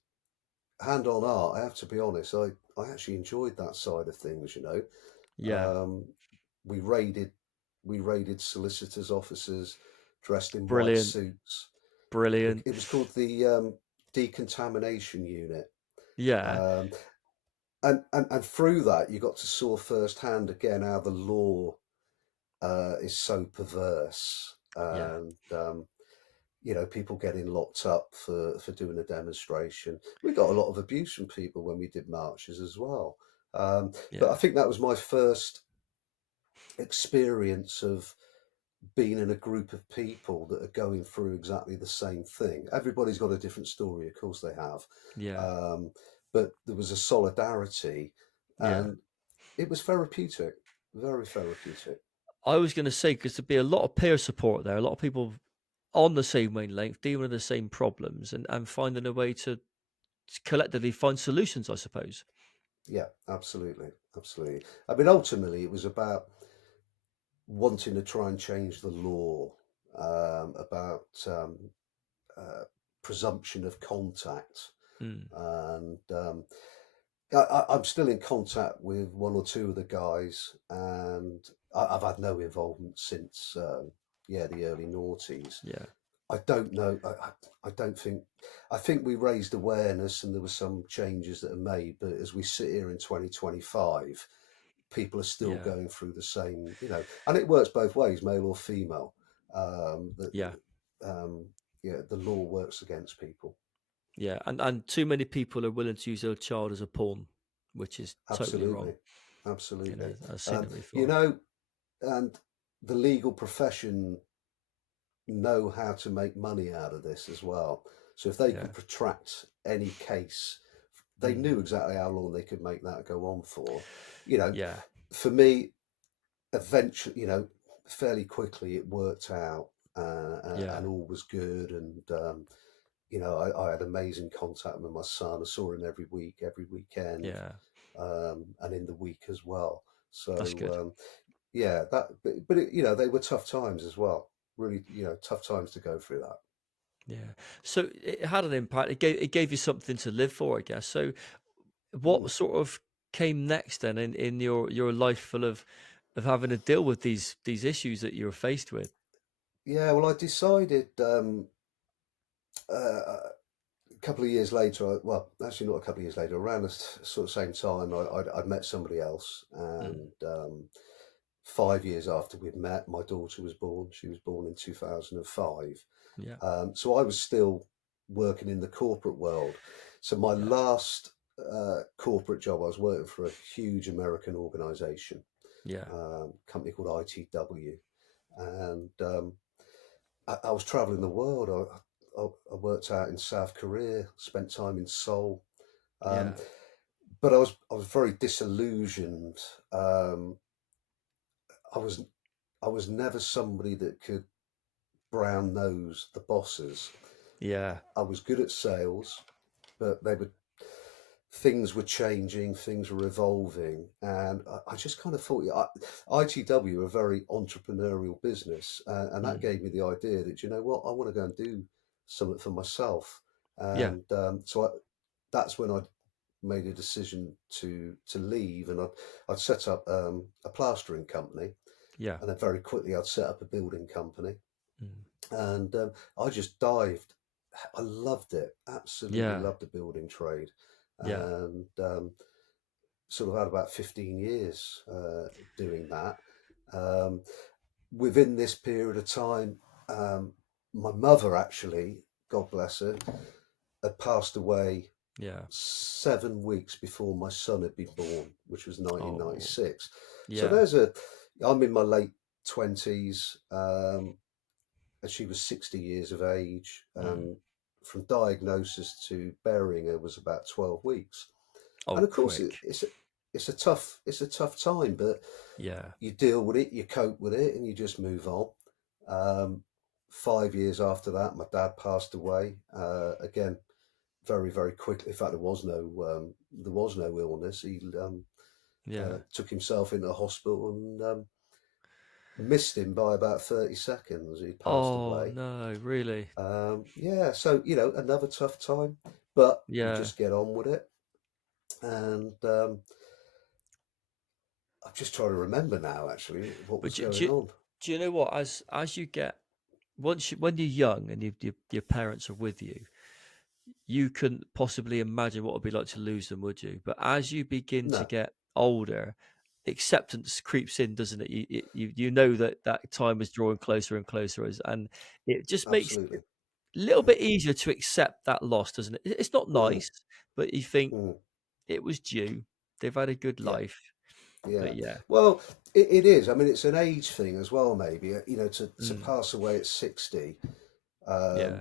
hand on heart, I have to be honest, I actually enjoyed that side of things. yeah. Um, we raided we raided solicitors' offices dressed in white Brilliant, suits. brilliant. It was called the decontamination unit. Yeah, Um, and through that you got to saw firsthand again how the law is so perverse. Yeah. and people getting locked up for doing a demonstration. We got a lot of abuse from people when we did marches as well. But I Yeah. think that was my first experience of being in a group of people that are going through exactly the same thing. Everybody's got a different story, of course they have, Yeah. um, but there was a solidarity, Yeah. and it was therapeutic, very therapeutic. I was going to say, because there'd be a lot of peer support there, a lot of people on the same wavelength, dealing with the same problems, and finding a way to collectively find solutions, I suppose. Yeah, absolutely, absolutely. I mean, ultimately, it was about wanting to try and change the law, about uh, presumption of contact, Mm. and I'm still in contact with one or two of the guys, and I've had no involvement since, the early noughties. Yeah. I don't know. I don't think. I think we raised awareness, and there were some changes that are made. But as we sit here in 2025, people are still Yeah. going through the same, and it works both ways, male or female. The Yeah. um, yeah, the law works against people. Yeah. And too many people are willing to use their child as a pawn, which is totally wrong. Absolutely, absolutely. I've seen Um, it you before. know, and the legal profession know how to make money out of this as well. So if they Yeah. can protract any case, they Mm. knew exactly how long they could make that go on for. You know, Yeah. for me, eventually, fairly quickly it worked out, Yeah. and all was good. And I had amazing contact with my son. I saw him every week, every weekend, Yeah. and in the week as well. That's So good. yeah, they were tough times as well. Really, tough times to go through that. Yeah. So it had an impact. It gave you something to live for, I guess. So Mm. what sort of came next then in your life full of having to deal with these issues that you're faced with? Yeah, well, I decided a couple of years later. Well, actually, not a couple of years later. Around the sort of same time, I'd met somebody else, Mm. and 5 years after we'd met, my daughter was born. She was born in 2005. Yeah. So I was still working in the corporate world. So my Yeah. last corporate job, I was working for a huge American organization, Yeah. company called ITW, and I was traveling the world. I worked out in South Korea, spent time in Seoul, um, Yeah. but I was very disillusioned. Um, I was I was never somebody that could brown nose the bosses. Yeah. I was good at sales, but things were changing, things were evolving, and I just kind of thought, yeah, ITW are a very entrepreneurial business, and that Mm. gave me the idea that, you know what, I want to go and do something for myself. Yeah. And that's when I made a decision to leave, and I'd set up a plastering company, Yeah. and then very quickly I'd set up a building company, Mm. and I just dived. I loved it, absolutely Yeah. loved the building trade, Yeah. and sort of had about 15 years doing that. Um, Within this period of time, um, my mother actually, God bless her, had passed away Yeah. 7 weeks before my son had been born, which was Oh. 1996. So Yeah. I'm in my late 20s, and she was 60 years of age, Mm. and from diagnosis to burying her was about 12 weeks. Oh, And of course, quick. it's a tough time, but Yeah. you deal with it, you cope with it, and you just move on. Um, 5 years after that, my dad passed away. Again, very, very quickly. In fact, there was no illness. He Yeah. took himself into hospital, and missed him by about 30 seconds. He passed Oh away. no, really? Yeah, so another tough time, but you Yeah. just get on with it. And I'm just trying to remember now, actually, what But was going on. do you know what? As you get when you're young and your parents are with you, you couldn't possibly imagine what it would be like to lose them, would you? But as you begin to No, get older, acceptance creeps in, doesn't it? You know that that time is drawing closer and closer, and it just makes it Absolutely. a little bit easier to accept that loss, doesn't it? It's not Mm, nice, but you think mm, it was due. They've had a good yeah, life, yeah. but yeah, Well, it is. I mean, it's an age thing as well. Maybe to mm, pass away at 60. Um, yeah,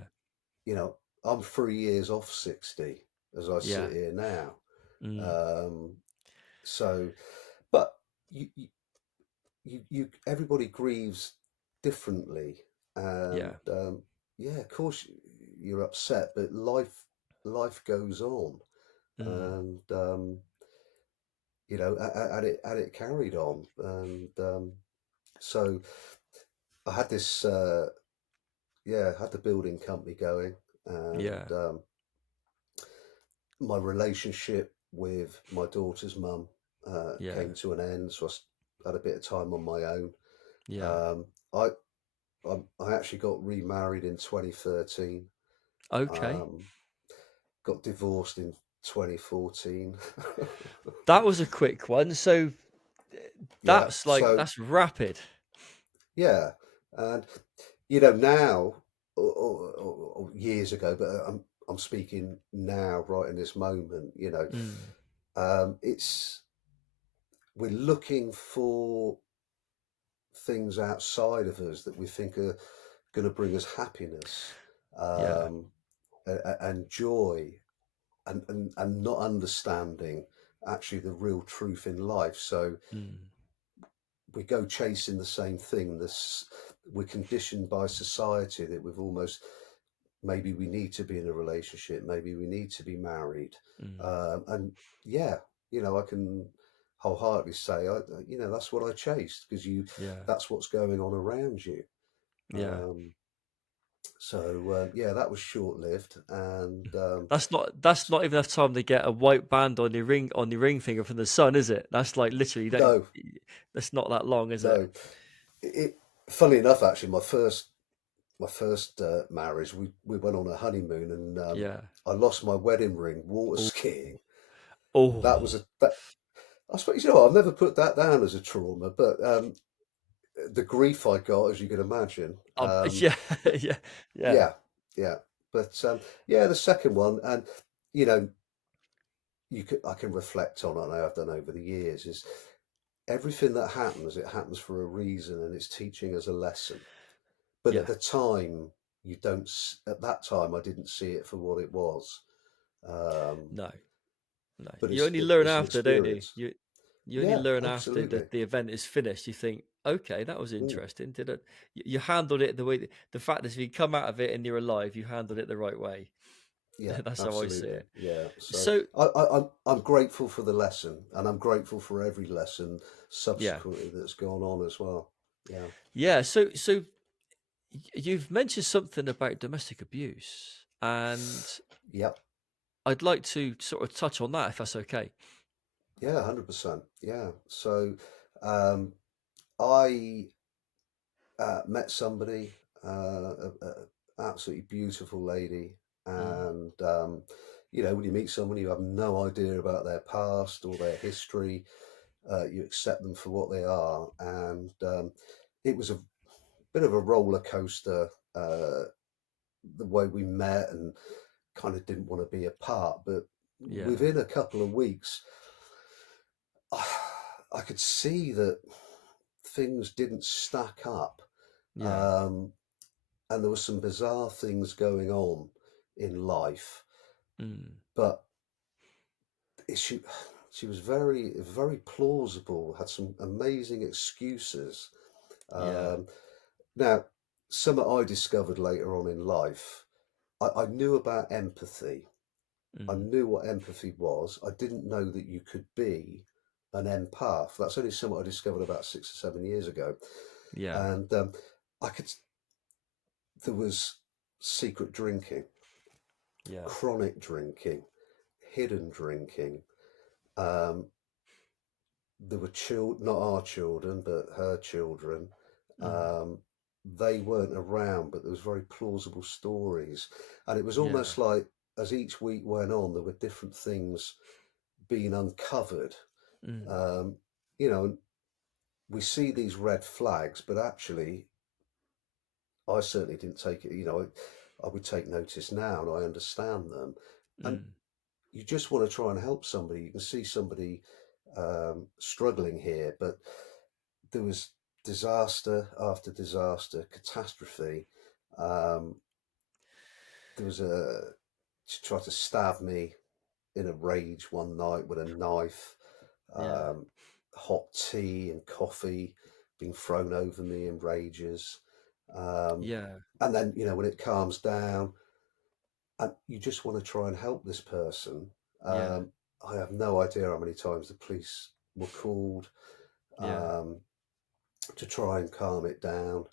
you know, I'm 3 years off 60 as I yeah, sit here now. mm, Um, so, but you, you, everybody grieves differently, and yeah, yeah, of course you're upset, but life goes on, mm, and and it carried on, and so I had this, yeah, I had the building company going, and yeah, my relationship with my daughter's mum yeah, came to an end, so had a bit of time on my own. yeah. Um, I I actually got remarried in 2013. Okay, Um, got divorced in 2014. that was a quick one. So Yeah. So that's rapid. yeah, and now or years ago, but I'm speaking now, right in this moment. Mm, It's we're looking for things outside of us that we think are going to bring us happiness, yeah, um, and joy, and not understanding actually the real truth in life. So mm, we go chasing the same thing. We're conditioned by society that we've almost maybe we need to be in a relationship, maybe we need to be married, mm, and yeah, I can wholeheartedly say that's what I chased because yeah, that's what's going on around you. yeah. Um, so yeah, that was short lived, and That's not even enough time to get a white band on your ring finger from the sun, is it? That's like literally you don't. no, That's not that long, is it? no. It Funnily enough, actually, my first marriage, we went on a honeymoon, and Yeah. I lost my wedding ring water Oh, skiing. That was oh. a that I suppose I've never put that down as a trauma, but the grief I got, as you can imagine, Yeah, yeah, yeah, yeah, yeah. But yeah, the second one, and you know, I can reflect on it, and I have done over the years, is everything that happens, it happens for a reason, and it's teaching us a lesson. But at yeah. the time, you don't. At that time, I didn't see it for what it was. Um, No, no. but You only learn it's an after, don't you? experience. You only Yeah, learn after absolutely. the event is finished. You think, okay, that was Mm, interesting. Did it? You handled it the way. The fact is, if you come out of it and you're alive, you handled it the right way. yeah, That's how I see absolutely. it. Yeah. So So I'm grateful for the lesson, and I'm grateful for every lesson yeah, subsequently that's gone on as well. Yeah. yeah. So you've mentioned something about domestic abuse, and Yep. I'd like to sort of touch on that if that's okay. Yeah. 100%. Yeah. So um, I met somebody, absolutely beautiful lady, Mm, and when you meet someone, you have no idea about their past or their history. You accept them for what they are, and it was a bit of a roller coaster. The way we met, and kind of didn't want to be apart, but yeah, within a couple of weeks, I could see that things didn't stack up. yeah, Um, and there were some bizarre things going on in life, mm, but she she was very plausible, had some amazing excuses. yeah, um, Now, something I discovered later on in life, I knew about empathy. I mm, knew what empathy was. I didn't know that you could be an empath. That's only something I discovered about 6 or 7 years ago. yeah, And I could there was secret drinking, yeah, chronic drinking, hidden drinking. Um, there were children, not our children, but her children. mm, Um, they weren't around, but there was very plausible stories, and it was yeah, almost like as each week went on, there were different things being uncovered. mm, Um, you know, we see these red flags, but actually, I certainly didn't take it. I would take notice now, and I understand them. And Mm. you just want to try and help somebody. You can see somebody struggling here, but there was disaster after disaster, catastrophe. Um, there was a She tried to stab me in a rage one night with a knife. Yeah. Um, Hot tea and coffee being thrown over me in rages. Um, Yeah. and then, when it calms down, and you just want to try and help this person. Yeah. Um, I have no idea how many times the police were called Yeah. um, to try and calm it down.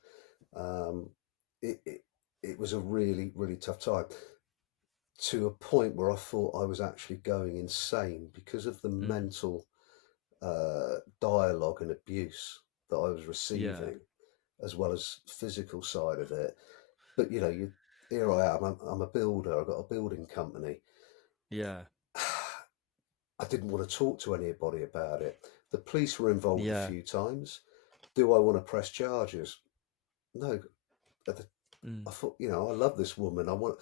Um, it, it it was a really really tough time, to a point where I thought I was actually going insane because of the Mm. mental dialogue and abuse that I was Yeah. receiving, as well as physical side of it. But here I am. I'm a builder. I've got a building company. Yeah. I didn't want to talk to anybody about it. The police were involved a Yeah. few times. Do I want to press charges? No. At the- Mm. I thought, I love this woman. I want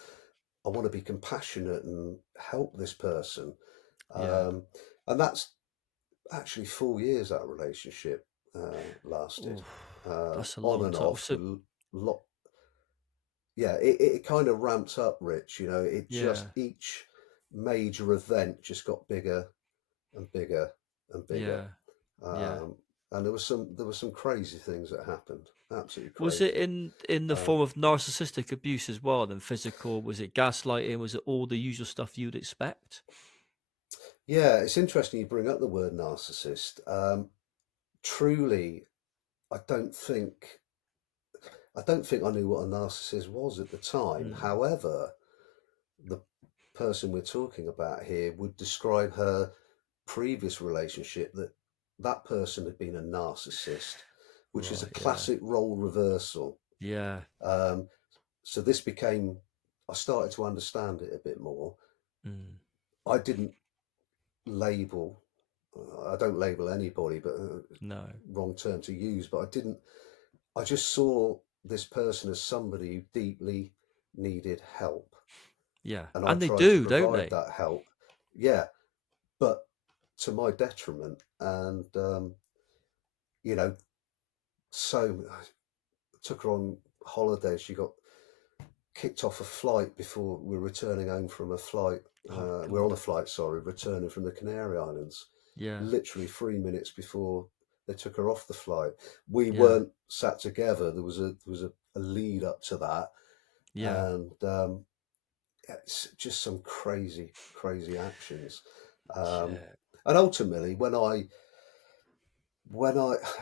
to be compassionate and help this person. Yeah. Um, and that's actually 4 years that relationship lasted, Oof. That's a on long and time. off So with lot. Yeah, it kind of ramped up, Rich. It just, yeah. each major event just got bigger and bigger and bigger. Yeah. Yeah. Um, and there were some crazy things that happened. Absolutely Was it crazy. in the Um, form of narcissistic abuse as well, than physical? Was it gaslighting? Was it all the usual stuff you'd expect? yeah, it's interesting you bring up the word narcissist. Truly, I don't think I don't think I knew what a narcissist was at the time. Mm. However, the person we're talking about here would describe her previous relationship, that person had been a narcissist, which is a Right. Yeah. classic role reversal. Yeah. Um, so this became, I started to understand it a bit more. Mm. I didn't label, I don't label anybody, but No. wrong term to use, but I just saw this person as somebody who deeply needed help. Yeah. And I And they tried to do, don't provide they? that help. Yeah, but to my detriment. And, you know, so I took her on holiday. She got kicked off a flight before we were returning home from a flight. Oh We're on God. a flight, sorry, returning from the Canary Islands. Yeah. Literally 3 minutes before they took her off the flight. We Yeah. weren't sat together. There was a lead up to that, Yeah. and it's just some crazy, crazy actions. Um, Shit. and ultimately, when I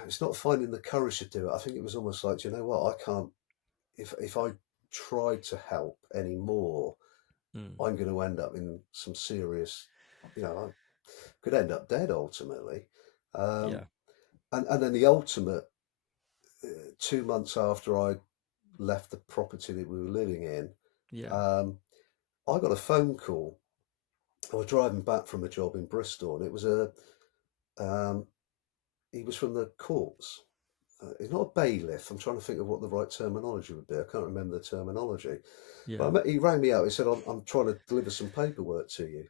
it's not finding the courage to do it. I think it was almost like, you know what, I can't. If I try to help anymore, Mm. I'm going to end up in some serious. I could end up dead ultimately. Um, Yeah. and then the ultimate, 2 months after I left the property that we were living in, Yeah. um, I got a phone call. I was driving back from a job in Bristol, and it was um, he was from the courts. He's not a bailiff. I'm trying to think of what the right terminology would be. I can't remember the terminology. But Yeah. he rang me out. He said, I'm trying to deliver some paperwork to you.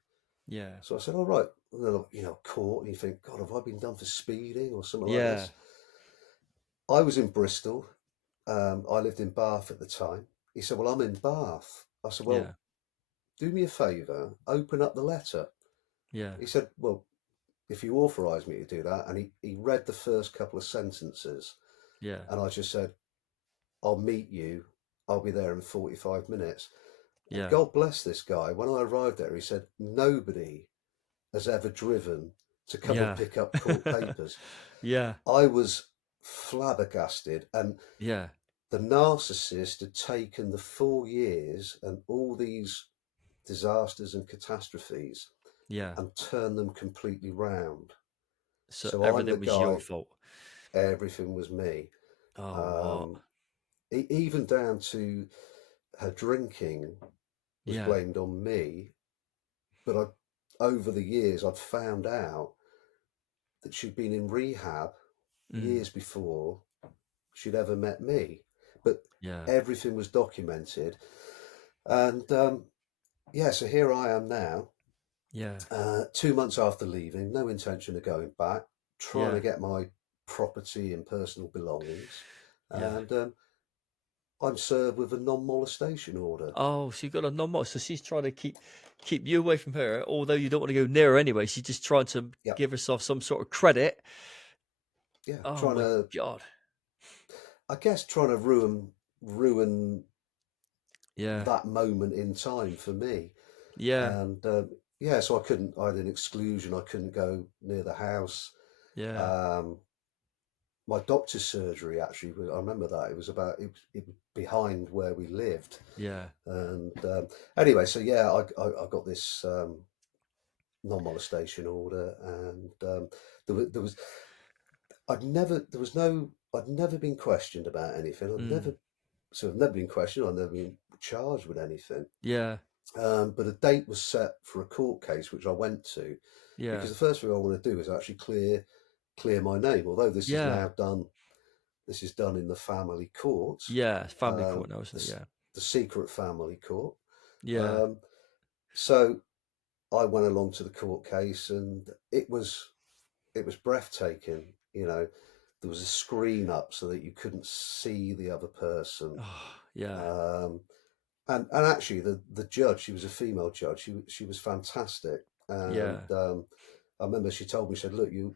Yeah. So I said, all right. And then, court. And you think, God, have I been done for speeding or something like Yeah. this? I was in Bristol. I lived in Bath at the time. He said, well, I'm in Bath. I said, well, Yeah. do me a favour, open up the letter. Yeah. He said, well, if you authorise me to do that. And he read the first couple of sentences. Yeah. And I just said, I'll meet you. I'll be there in 45 minutes. And Yeah. God bless this guy. When I arrived there, he said, nobody has ever driven to come and Yeah. pick up court papers. Yeah. I was flabbergasted. And Yeah. the narcissist had taken the 4 years and all these disasters and catastrophes Yeah. and turned them completely round. So So I'm the everything was your guy, fault. everything was me. Oh, what? Um, Even down to her drinking was Yeah. blamed on me. But over the years, I'd found out that she'd been in rehab Mm. years before she'd ever met me. But Yeah. everything was documented. And yeah, so here I am now, Yeah. 2 months after leaving, no intention of going back, trying to Yeah. get my property and personal belongings. Yeah. And I'm served with a non-molestation order. Oh, so you got a non-mod. So she's trying to keep you away from her, although you don't want to go near her anyway. She's just trying to Yeah, give herself some sort of credit. yeah, Oh trying my to, God. I guess, trying to ruin Yeah. that moment in time for me. Yeah. And yeah, so I had an exclusion. I couldn't go near the house. Yeah. Um, my doctor's surgery actually, I remember that it was behind where we lived. Yeah. And anyway, so yeah, I got this non-molestation order, and there was there was no, I'd never been questioned about anything. Mm. I've never been questioned. I've never been charged with anything. Yeah. But a date was set for a court case, which I went to, Yeah. because the first thing I want to do is actually clear my name. Although this is Yeah. now done, this is done in the family court, Yeah. It's family um, court now, isn't it? the, Yeah. the secret family court. Yeah. Um, so I went along to the court case, and it was breathtaking. You know, there was a screen up so that you couldn't see the other person. Oh, yeah. Um, and actually, the judge, she was a female judge. She was fantastic. And Yeah. I remember she told me, she said, "Look, you're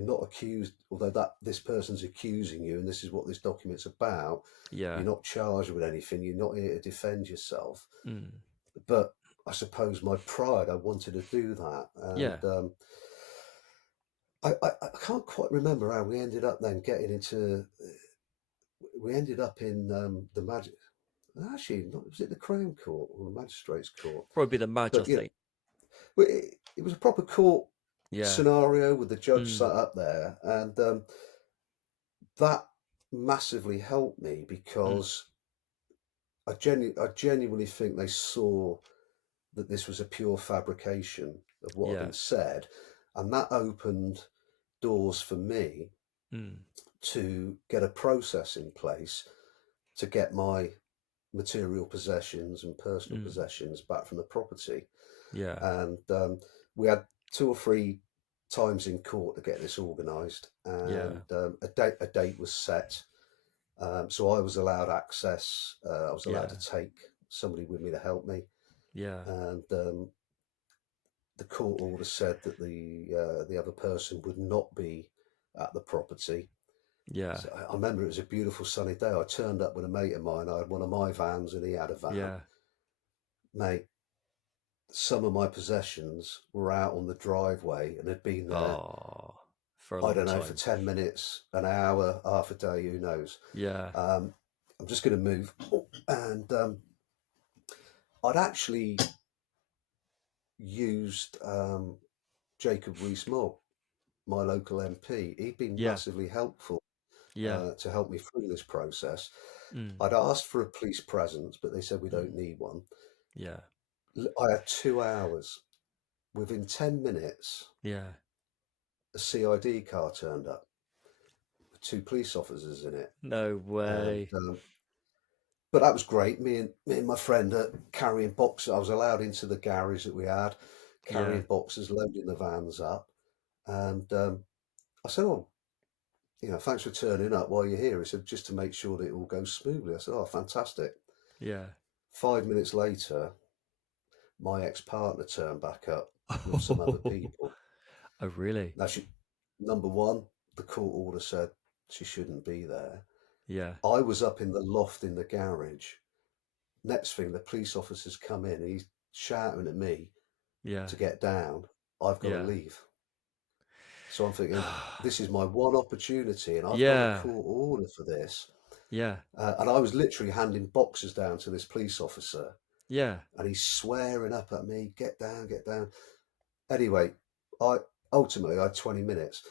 not accused, although that this person's accusing you, and this is what this document's about. Yeah. You're not charged with anything. You're not here to defend yourself." Mm. But I suppose my pride, I wanted to do that, Yeah. and I can't quite remember how we ended up then getting into. We ended up in the magic. Actually, not, was it the Crown Court or the Magistrates Court? Probably the Madge, I But think. it was a proper court Yeah. scenario with the judge Mm. sat up there, and that massively helped me Mm. because I genuinely think they saw that this was a pure fabrication of what had Yeah. been said, and that opened doors for me Mm. to get a process in place to get my material possessions and personal Mm. possessions back from the property. Yeah. And we had 2 or 3 times in court to get this organised, Yeah. and a date was set. So I was allowed access. I was allowed Yeah. to take somebody with me to help me, Yeah. and the court order said that the other person would not be at the property. Yeah. So I remember it was a beautiful sunny day. I turned up with a mate of mine. I had one of my vans, and he had a van. Yeah. Mate, some of my possessions were out on the driveway and had been there, Oh, for a I long don't know, for time. 10 minutes, an hour, half a day, who knows. Yeah. Um, I'm just going to move. And I'd actually used Jacob Rees-Mogg, my local MP. He'd been Yeah. massively helpful Yeah. to help me through this process. Mm. I'd asked for a police presence, but they said we don't Mm. need one. Yeah. I had 2 hours. Within 10 minutes, Yeah. a CID car turned up with 2 police officers in it. No And way. but that was great. Me and my friend are carrying boxes. I was allowed into the garage that we had, Yeah. carrying boxes, loading the vans up. And I said, "Oh, thanks for turning up while you're here." He said, "Just to make sure that it all goes smoothly." I said, "Oh, fantastic." Yeah. 5 minutes later, my ex-partner turned back up with some other people. Oh, really? Now, number one, the court order said she shouldn't be there. Yeah. I was up in the loft in the garage. Next thing, the police officers come in, and he's shouting at me Yeah. to get down. I've got to Yeah. leave. So I'm thinking, this is my one opportunity, and I've got a Yeah. court order for this. Yeah. And I was literally handing boxes down to this police officer, Yeah. and he's swearing up at me, "Get down, get down." Anyway, I ultimately I had 20 minutes.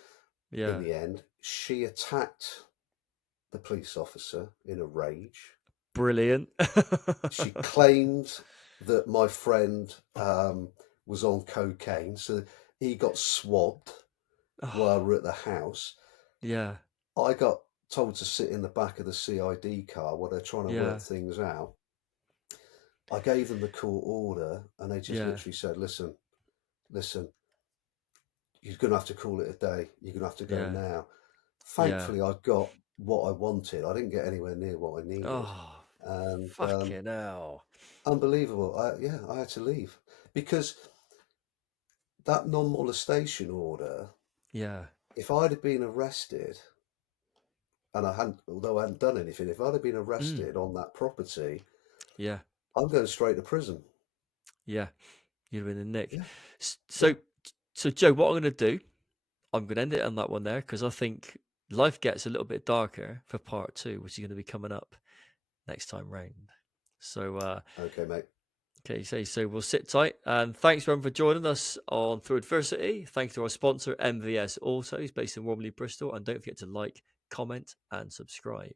In Yeah. the end, she attacked the police officer in a rage. Brilliant. She claimed that my friend was on cocaine, so he got swabbed. while Oh, we were at the house. yeah, I got told to sit in the back of the CID car while they're trying to work yeah, things out. I gave them the court order, and they just yeah, literally said, listen, you're going to have to call it a day. You're going to have to go yeah, now. yeah. Thankfully, I got what I wanted. I didn't get anywhere near what I needed. Oh, And fucking hell. unbelievable. I had to leave because that non-molestation order, Yeah. if I'd have been arrested, and I hadn't, although I hadn't done anything, if I'd have been Mm, arrested on that property, yeah. I'm going straight to prison. Yeah. You'd have been in the nick. Yeah, yeah. So, Joe, what I'm going to do, I'm going to end it on that one there because I think life gets a little bit darker for part two, which is going to be coming up next time round. So, Okay, mate. okay, so we'll sit tight. And thanks, everyone, for joining us on Through Adversity. Thanks to our sponsor, MVS Autos, based in Warmley, Bristol. And don't forget to like, comment, and subscribe.